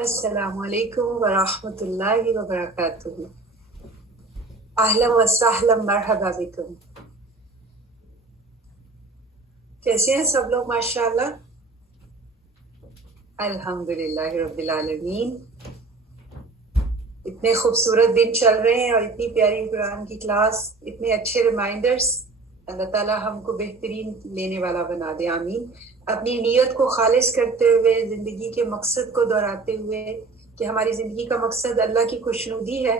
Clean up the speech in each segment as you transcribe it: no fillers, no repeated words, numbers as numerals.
السلام علیکم ورحمۃ اللہ وبرکاتہ۔ اہلا وسہلا مرحبا بکم۔ کیسے ہیں سب لوگ؟ ماشاءاللہ، الحمدللہ رب العالمین۔ اتنے خوبصورت دن چل رہے ہیں اور اتنی پیاری قرآن کی کلاس، اتنے اچھے ریمائنڈرز۔ اللہ تعالیٰ ہم کو بہترین لینے والا بنا دے، آمین۔ اپنی نیت کو خالص کرتے ہوئے، زندگی کے مقصد کو دہراتے ہوئے کہ ہماری زندگی کا مقصد اللہ کی خوشنودی ہے،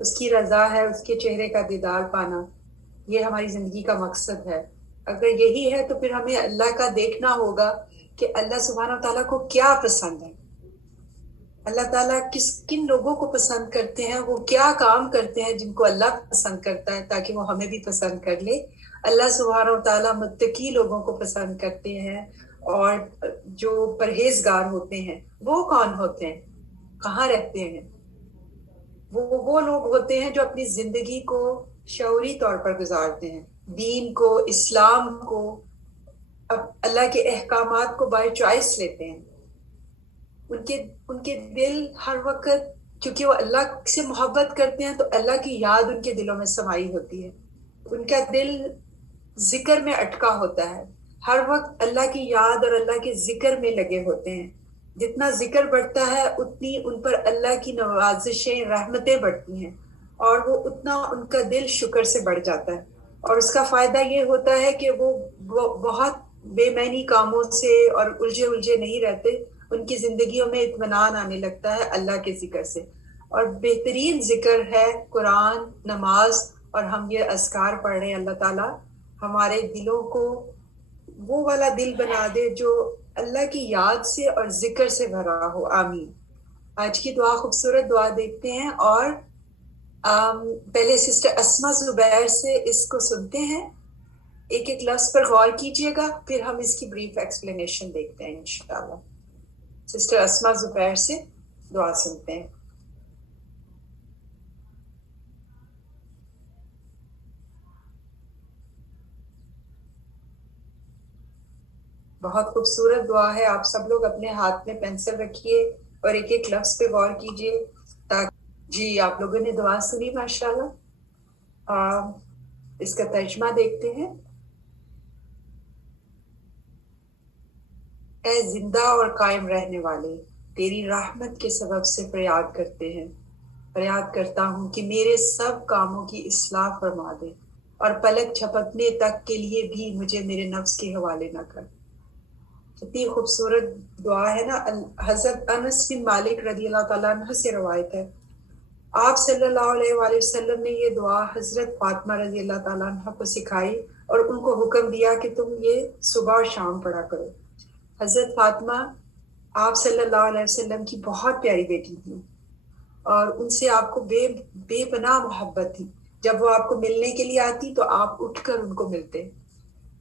اس کی رضا ہے، اس کے چہرے کا دیدار پانا، یہ ہماری زندگی کا مقصد ہے۔ اگر یہی ہے تو پھر ہمیں اللہ کا دیکھنا ہوگا کہ اللہ سبحانہ وتعالیٰ کو کیا پسند ہے، اللہ تعالیٰ کن لوگوں کو پسند کرتے ہیں، وہ کیا کام کرتے ہیں جن کو اللہ پسند کرتا ہے، تاکہ وہ ہمیں بھی پسند کر لے۔ اللہ سبحانہ وتعالیٰ متقی لوگوں کو پسند کرتے ہیں، اور جو پرہیزگار ہوتے ہیں وہ کون ہوتے ہیں، کہاں رہتے ہیں؟ وہ لوگ ہوتے ہیں جو اپنی زندگی کو شعوری طور پر گزارتے ہیں، دین کو، اسلام کو، اللہ کے احکامات کو بائی چوائس لیتے ہیں۔ ان کے دل ہر وقت، کیونکہ وہ اللہ سے محبت کرتے ہیں، تو اللہ کی یاد ان کے دلوں میں سمائی ہوتی ہے، ان کا دل ذکر میں اٹکا ہوتا ہے، ہر وقت اللہ کی یاد اور اللہ کے ذکر میں لگے ہوتے ہیں۔ جتنا ذکر بڑھتا ہے اتنی ان پر اللہ کی نوازشیں، رحمتیں بڑھتی ہیں، اور وہ اتنا ان کا دل شکر سے بڑھ جاتا ہے، اور اس کا فائدہ یہ ہوتا ہے کہ وہ بہت بے معنی کاموں سے اور الجھے نہیں رہتے، ان کی زندگیوں میں اطمینان آنے لگتا ہے اللہ کے ذکر سے۔ اور بہترین ذکر ہے قرآن، نماز، اور ہم یہ اذکار پڑھ رہے ہیں۔ اللہ تعالیٰ ہمارے دلوں کو وہ والا دل بنا دے جو اللہ کی یاد سے اور ذکر سے بھرا ہو، آمین۔ آج کی دعا، خوبصورت دعا دیکھتے ہیں، اور پہلے سسٹر اسما زبیر سے اس کو سنتے ہیں، ایک ایک لفظ پر غور کیجئے گا، پھر ہم اس کی بریف ایکسپلینیشن دیکھتے ہیں انشاءاللہ۔ سسٹر اسما زبیر سے دعا سنتے ہیں۔ بہت خوبصورت دعا ہے، آپ سب لوگ اپنے ہاتھ میں پینسل رکھیے اور ایک ایک لفظ پہ غور کیجئے تاکہ جی آپ لوگوں نے دعا سنی ماشاءاللہ۔ اس کا ترجمہ دیکھتے ہیں۔ اے زندہ اور قائم رہنے والے، تیری رحمت کے سبب سے فریاد کرتے ہیں، فریاد کرتا ہوں کہ میرے سب کاموں کی اصلاح فرما دے، اور پلک جھپکنے تک کے لیے بھی مجھے میرے نفس کے حوالے نہ کر۔ کتنی خوبصورت دعا ہے نا۔ حضرت انس بن مالک رضی اللہ تعالیٰ عنہ سے روایت ہے، آپ صلی اللہ علیہ وآلہ وسلم نے یہ دعا حضرت فاطمہ رضی اللہ تعالیٰ عنہ کو سکھائی، اور ان کو حکم دیا کہ تم یہ صبح اور شام پڑھا کرو۔ حضرت فاطمہ آپ صلی اللہ علیہ وسلم کی بہت پیاری بیٹی تھی، اور ان سے آپ کو بے پناہ محبت تھی۔ جب وہ آپ کو ملنے کے لیے آتی تو آپ اٹھ کر ان کو ملتے،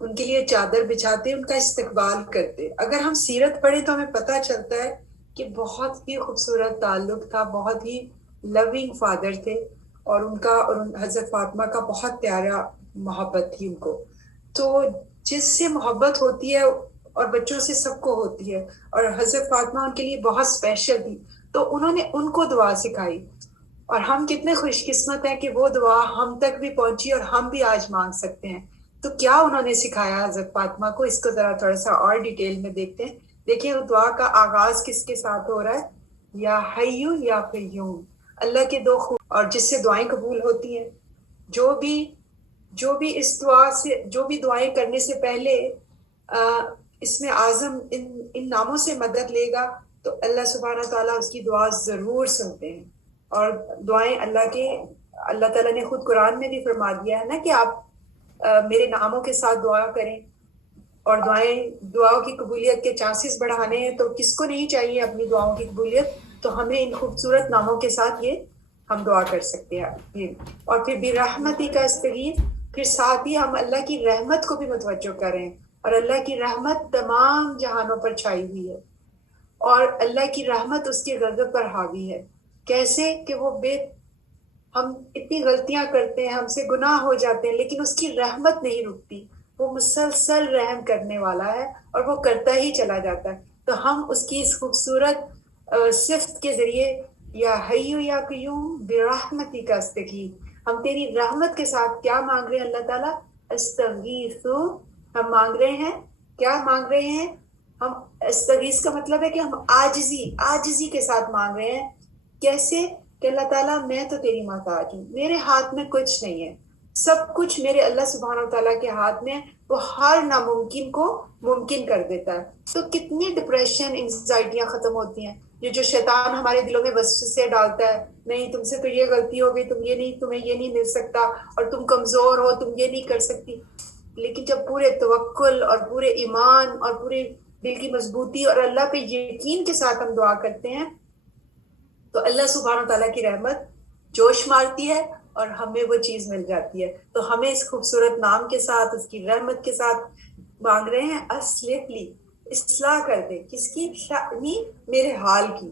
ان کے لیے چادر بچھاتے، ان کا استقبال کرتے۔ اگر ہم سیرت پڑھیں تو ہمیں پتہ چلتا ہے کہ بہت ہی خوبصورت تعلق تھا، بہت ہی لونگ فادر تھے، اور ان کا اور حضرت فاطمہ کا بہت پیارا محبت تھی ان کو۔ تو جس سے محبت ہوتی ہے اور بچوں سے سب کو ہوتی ہے، اور حضرت فاطمہ ان کے لیے بہت اسپیشل تھی، تو انہوں نے ان کو دعا سکھائی، اور ہم کتنے خوش قسمت ہیں کہ وہ دعا ہم تک بھی پہنچی اور ہم بھی آج مانگ سکتے ہیں۔ تو کیا انہوں نے سکھایا حضرت فاطمہ کو، اس کو ذرا تھوڑا سا اور ڈیٹیل میں دیکھتے ہیں۔ دیکھیں وہ دعا کا آغاز کس کے ساتھ ہو رہا ہے، یا حیو یا قیوم، اللہ کے دو خوب، اور جس سے دعائیں قبول ہوتی ہیں۔ جو بھی اس دعا سے، جو بھی دعائیں کرنے سے پہلے اس میں اعظم ان ناموں سے مدد لے گا تو اللہ سبحانہ تعالیٰ اس کی دعا ضرور سنتے ہیں۔ اور دعائیں اللہ تعالیٰ نے خود قرآن میں بھی فرما دیا ہے نا کہ آپ میرے ناموں کے ساتھ دعا کریں، اور دعاؤں کی قبولیت کے چانسز بڑھانے ہیں، تو کس کو نہیں چاہیے اپنی دعاؤں کی قبولیت؟ تو ہمیں ان خوبصورت ناموں کے ساتھ یہ ہم دعا کر سکتے ہیں۔ اور پھر برحمتی کا استغیث، پھر ساتھ ہی ہم اللہ کی رحمت کو بھی متوجہ کریں، اور اللہ کی رحمت تمام جہانوں پر چھائی ہوئی ہے، اور اللہ کی رحمت اس کے غضب پر حاوی ہے۔ کیسے کہ ہم اتنی غلطیاں کرتے ہیں، ہم سے گناہ ہو جاتے ہیں، لیکن اس کی رحمت نہیں رکتی، وہ مسلسل رحم کرنے والا ہے، اور وہ کرتا ہی چلا جاتا ہے۔ تو ہم اس کی اس خوبصورت صفت کے ذریعے یا حیو یا قیوم برحمتی کا استغیث، ہم تیری رحمت کے ساتھ کیا مانگ رہے ہیں اللہ تعالیٰ؟ استغیث، ہم مانگ رہے ہیں، کیا مانگ رہے ہیں ہم؟ استغیث کا مطلب ہے کہ ہم عاجزی کے ساتھ مانگ رہے ہیں۔ کیسے کہ اللہ تعالیٰ میں تو تیری محتاج ہوں، میرے ہاتھ میں کچھ نہیں ہے، سب کچھ میرے اللہ سبحانہ وتعالیٰ کے ہاتھ میں، وہ ہر ناممکن کو ممکن کر دیتا ہے۔ تو کتنی ڈپریشن، انگزائٹیاں ختم ہوتی ہیں، یہ جو شیطان ہمارے دلوں میں وسوسے ڈالتا ہے، نہیں تم سے تو یہ غلطی ہو گئی، تمہیں یہ نہیں مل سکتا، اور تم کمزور ہو، تم یہ نہیں کر سکتی۔ لیکن جب پورے توکل اور پورے ایمان اور پورے دل کی مضبوطی اور اللہ پہ یقین کے ساتھ ہم دعا کرتے ہیں تو اللہ سبحانہ تعالیٰ کی رحمت جوش مارتی ہے اور ہمیں وہ چیز مل جاتی ہے۔ تو ہمیں اس خوبصورت نام کے ساتھ، اس کی رحمت کے ساتھ مانگ رہے ہیں، اصلح لی، اصلاح کر دے، کس کی؟ شأنی، میرے حال کی۔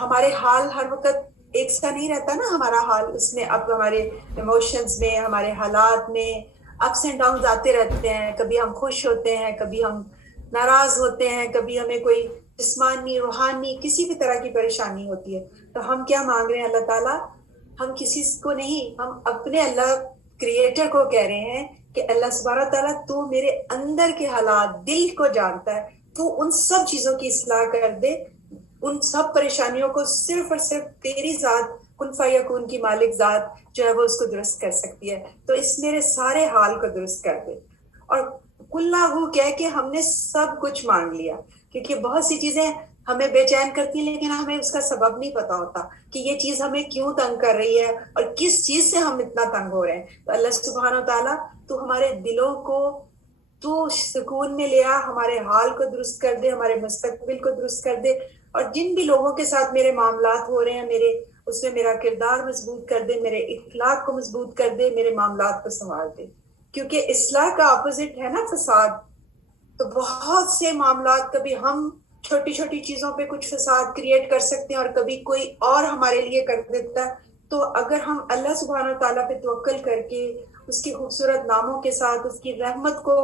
ہمارے حال ہر وقت ایک سا نہیں رہتا نا، ہمارا حال اس میں اب ہمارے ایموشنز میں، ہمارے حالات میں اپس اینڈ ڈاؤنز آتے رہتے ہیں، کبھی ہم خوش ہوتے ہیں، کبھی ہم ناراض ہوتے ہیں، کبھی ہمیں کوئی جسمانی روحانی کسی بھی طرح کی پریشانی ہوتی ہے۔ تو ہم کیا مانگ رہے ہیں اللہ تعالیٰ؟ ہم کسی کو نہیں، ہم اپنے اللہ کریٹر کو کہہ رہے ہیں کہ اللہ سبحانہ تعالیٰ تو میرے اندر کے حالات، دل کو جانتا ہے، تو ان سب چیزوں کی اصلاح کر دے، ان سب پریشانیوں کو صرف اور صرف تیری ذات کن فیکون کی مالک ذات جو ہے وہ اس کو درست کر سکتی ہے۔ تو اس میرے سارے حال کو درست کر دے۔ اور کلّہ کہہ کے ہم نے سب کچھ مانگ لیا، کیونکہ بہت سی چیزیں ہمیں بے چین کرتی ہیں لیکن ہمیں اس کا سبب نہیں پتا ہوتا کہ یہ چیز ہمیں کیوں تنگ کر رہی ہے اور کس چیز سے ہم اتنا تنگ ہو رہے ہیں۔ تو اللہ سبحانہ وتعالیٰ تو ہمارے دلوں کو تو سکون میں لیا، ہمارے حال کو درست کر دے، ہمارے مستقبل کو درست کر دے، اور جن بھی لوگوں کے ساتھ میرے معاملات ہو رہے ہیں اس میں میرا کردار مضبوط کر دے، میرے اخلاق کو مضبوط کر دے، میرے معاملات کو سنوار دے۔ کیونکہ اصلاح کا اپوزٹ ہے نا فساد۔ تو بہت سے معاملات، کبھی ہم چھوٹی چھوٹی چیزوں پہ کچھ فساد کریٹ کر سکتے ہیں اور کبھی کوئی اور ہمارے لیے کر دیتا ہے۔ تو اگر ہم اللہ سبحانہ تعالیٰ پہ توکل کر کے اس کی خوبصورت ناموں کے ساتھ اس کی رحمت کو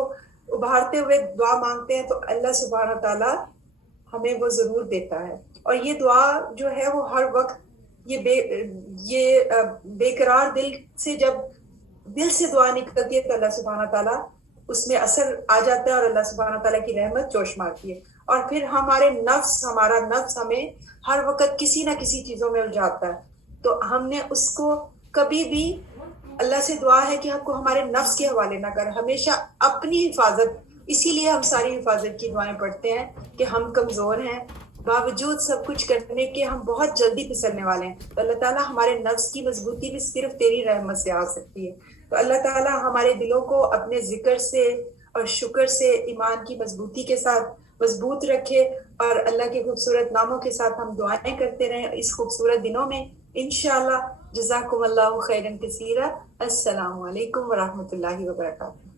ابھارتے ہوئے دعا مانگتے ہیں تو اللہ سبحانہ تعالیٰ ہمیں وہ ضرور دیتا ہے۔ اور یہ دعا جو ہے وہ ہر وقت یہ بے قرار دل سے، جب دل سے دعا نکلتی ہے تو اللہ سبحانہ تعالیٰ اس میں اثر آ جاتا ہے اور اللہ سبحانہ تعالیٰ کی رحمت جوش مارتی ہے۔ اور پھر ہمارا نفس ہمیں ہر وقت کسی نہ کسی چیزوں میں الجھاتا ہے، تو ہم نے اس کو کبھی بھی، اللہ سے دعا ہے کہ ہم کو ہمارے نفس کے حوالے نہ کر، ہمیشہ اپنی حفاظت۔ اسی لیے ہم ساری حفاظت کی دعائیں پڑھتے ہیں کہ ہم کمزور ہیں، باوجود سب کچھ کرنے کے ہم بہت جلدی پھسلنے والے ہیں۔ تو اللہ تعالیٰ ہمارے نفس کی مضبوطی بھی صرف تیری رحمت سے آ سکتی ہے۔ تو اللہ تعالیٰ ہمارے دلوں کو اپنے ذکر سے اور شکر سے ایمان کی مضبوطی کے ساتھ مضبوط رکھے، اور اللہ کے خوبصورت ناموں کے ساتھ ہم دعائیں کرتے رہیں اس خوبصورت دنوں میں انشاءاللہ۔ جزاکم اللہ خیرا کثیرا۔ السلام علیکم ورحمۃ اللہ وبرکاتہ۔